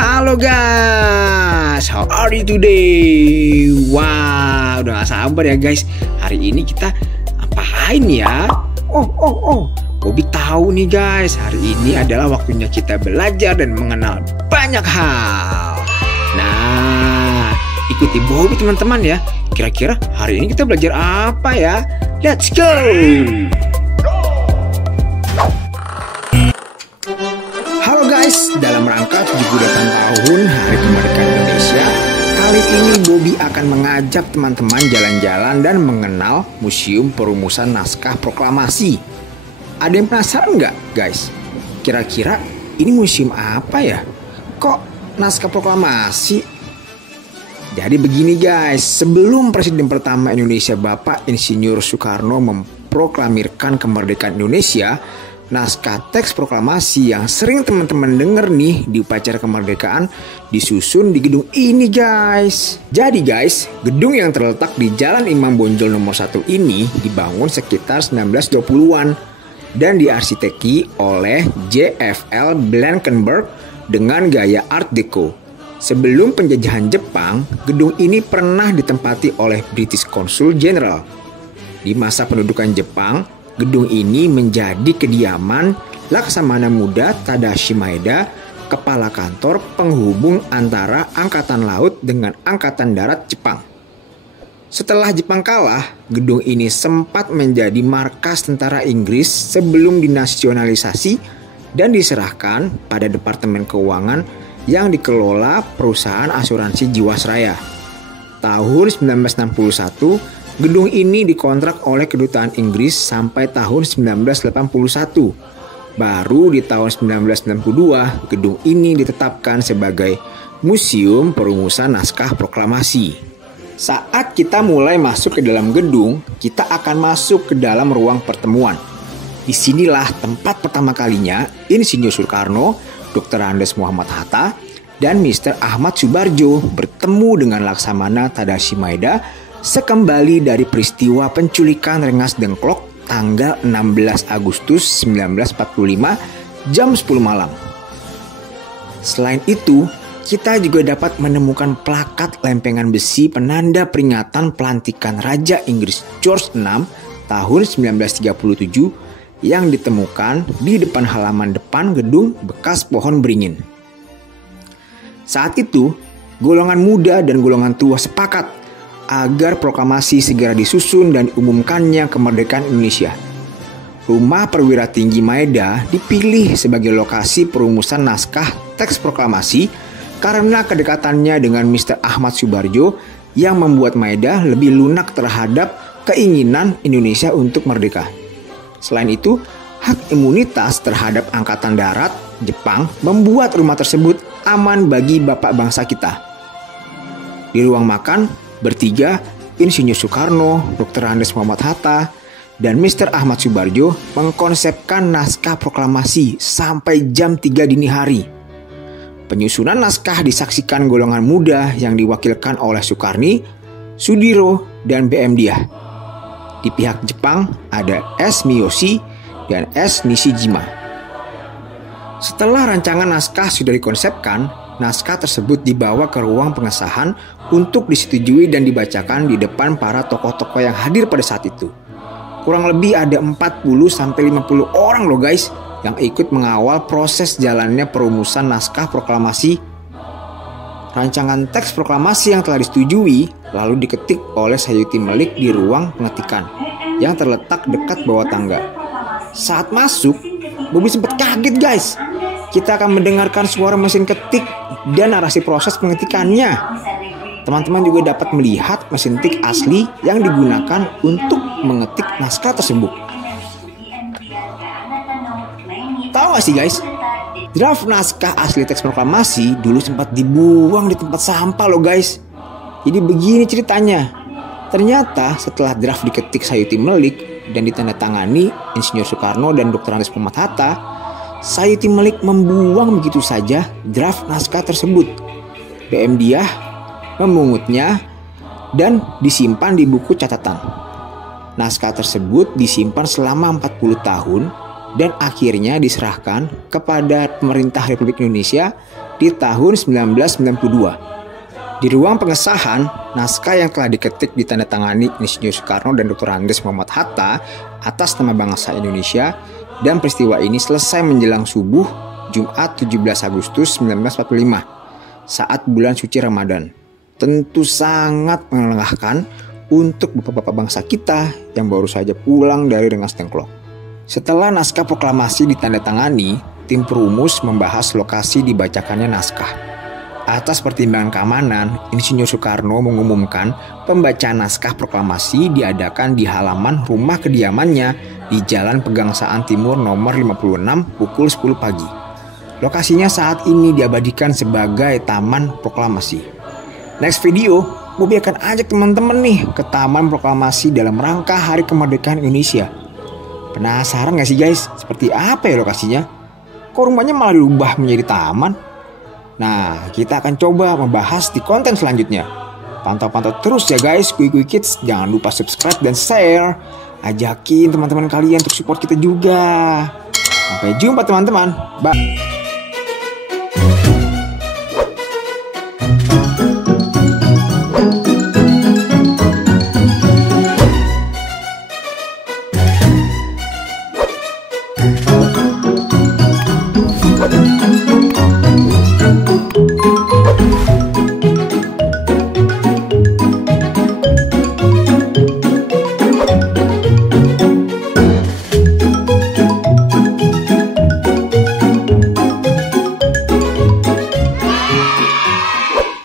Halo guys, how are you today? Wah, udah gak sabar ya guys. Hari ini kita apain ya? Bobby tahu nih guys, hari ini adalah waktunya kita belajar dan mengenal banyak hal. Nah, ikuti Bobby teman-teman ya. Kira-kira hari ini kita belajar apa ya? Let's go! Halo guys, dalam rangka 78 tahun Hari Kemerdekaan Indonesia, kali ini Bobby akan mengajak teman-teman jalan-jalan dan mengenal Museum Perumusan Naskah Proklamasi. Ada yang penasaran nggak guys? Kira-kira ini museum apa ya? Kok naskah proklamasi? Jadi begini guys, sebelum Presiden pertama Indonesia Bapak Insinyur Soekarno memproklamirkan kemerdekaan Indonesia, naskah teks proklamasi yang sering teman-teman denger nih di upacara kemerdekaan disusun di gedung ini guys. Jadi guys, gedung yang terletak di Jalan Imam Bonjol nomor 1 ini dibangun sekitar 1920-an dan diarsiteki oleh J.F.L. Blankenberg dengan gaya Art Deco. Sebelum penjajahan Jepang, gedung ini pernah ditempati oleh British Consul General. Di masa pendudukan Jepang, gedung ini menjadi kediaman Laksamana Muda Tadashi Maeda, kepala kantor penghubung antara Angkatan Laut dengan Angkatan Darat Jepang. Setelah Jepang kalah, gedung ini sempat menjadi markas tentara Inggris sebelum dinasionalisasi dan diserahkan pada Departemen Keuangan yang dikelola perusahaan asuransi Jiwasraya. Tahun 1961, gedung ini dikontrak oleh Kedutaan Inggris sampai tahun 1981. Baru di tahun 1992, gedung ini ditetapkan sebagai Museum Perumusan Naskah Proklamasi. Saat kita mulai masuk ke dalam gedung, kita akan masuk ke dalam ruang pertemuan. Disinilah tempat pertama kalinya Insinyur Soekarno, Dr. Andes Muhammad Hatta, dan Mr. Ahmad Subarjo bertemu dengan Laksamana Tadashi Maeda sekembali dari peristiwa penculikan Rengas Dengklok tanggal 16 Agustus 1945 jam 10 malam. Selain itu, kita juga dapat menemukan plakat lempengan besi penanda peringatan pelantikan Raja Inggris George VI tahun 1937 yang ditemukan di depan halaman depan gedung bekas pohon beringin. Saat itu, golongan muda dan golongan tua sepakat agar proklamasi segera disusun dan diumumkannya kemerdekaan Indonesia. Rumah Perwira Tinggi Maeda dipilih sebagai lokasi perumusan naskah teks proklamasi karena kedekatannya dengan Mr. Ahmad Subarjo yang membuat Maeda lebih lunak terhadap keinginan Indonesia untuk merdeka. Selain itu, hak imunitas terhadap Angkatan Darat Jepang membuat rumah tersebut aman bagi bapak bangsa kita. Di ruang makan, bertiga, Insinyur Soekarno, Dr. Andes Muhammad Hatta, dan Mr. Ahmad Subarjo mengkonsepkan naskah proklamasi sampai jam 3 dini hari. Penyusunan naskah disaksikan golongan muda yang diwakilkan oleh Sukarni, Sudiro, dan B.M. Diah. Di pihak Jepang ada S. Miyoshi dan S. Nishijima. Setelah rancangan naskah sudah dikonsepkan, naskah tersebut dibawa ke ruang pengesahan untuk disetujui dan dibacakan di depan para tokoh-tokoh yang hadir pada saat itu. Kurang lebih ada 40-50 orang loh guys yang ikut mengawal proses jalannya perumusan naskah proklamasi. Rancangan teks proklamasi yang telah disetujui lalu diketik oleh Sayuti Melik di ruang pengetikan yang terletak dekat bawah tangga. Saat masuk, Bobby sempat kaget guys. Kita akan mendengarkan suara mesin ketik dan narasi proses pengetikannya. Teman-teman juga dapat melihat mesin ketik asli yang digunakan untuk mengetik naskah tersebut. Tahu gak sih guys? Draft naskah asli teks proklamasi dulu sempat dibuang di tempat sampah loh guys. Jadi begini ceritanya. Ternyata setelah draft diketik Sayuti Melik dan ditandatangani Insinyur Soekarno dan Dr. Andes Muhammad Hatta, Sayuti Melik membuang begitu saja draft naskah tersebut. B.M. Diah memungutnya dan disimpan di buku catatan. Naskah tersebut disimpan selama 40 tahun dan akhirnya diserahkan kepada pemerintah Republik Indonesia di tahun 1992. Di ruang pengesahan, naskah yang telah diketik ditandatangani Insinyur Soekarno dan Dr. Andes Muhammad Hatta atas nama bangsa Indonesia, dan peristiwa ini selesai menjelang subuh Jumat 17 Agustus 1945 saat bulan suci Ramadan. Tentu sangat melelahkan untuk bapak-bapak bangsa kita yang baru saja pulang dari Rengas Dengklok. Setelah naskah proklamasi ditandatangani, tim perumus membahas lokasi dibacakannya naskah. Atas pertimbangan keamanan, Insinyur Soekarno mengumumkan pembacaan naskah proklamasi diadakan di halaman rumah kediamannya di Jalan Pegangsaan Timur nomor 56 pukul 10 pagi. Lokasinya saat ini diabadikan sebagai Taman Proklamasi. Next video, Bobby akan ajak teman-teman nih ke Taman Proklamasi dalam rangka Hari Kemerdekaan Indonesia. Penasaran gak sih guys, seperti apa ya lokasinya? Kok rumahnya malah diubah menjadi taman? Nah, kita akan coba membahas di konten selanjutnya. Pantau-pantau terus ya guys, Kuy Kids. Jangan lupa subscribe dan share. Ajakin teman-teman kalian untuk support kita juga. Sampai jumpa teman-teman. Bye.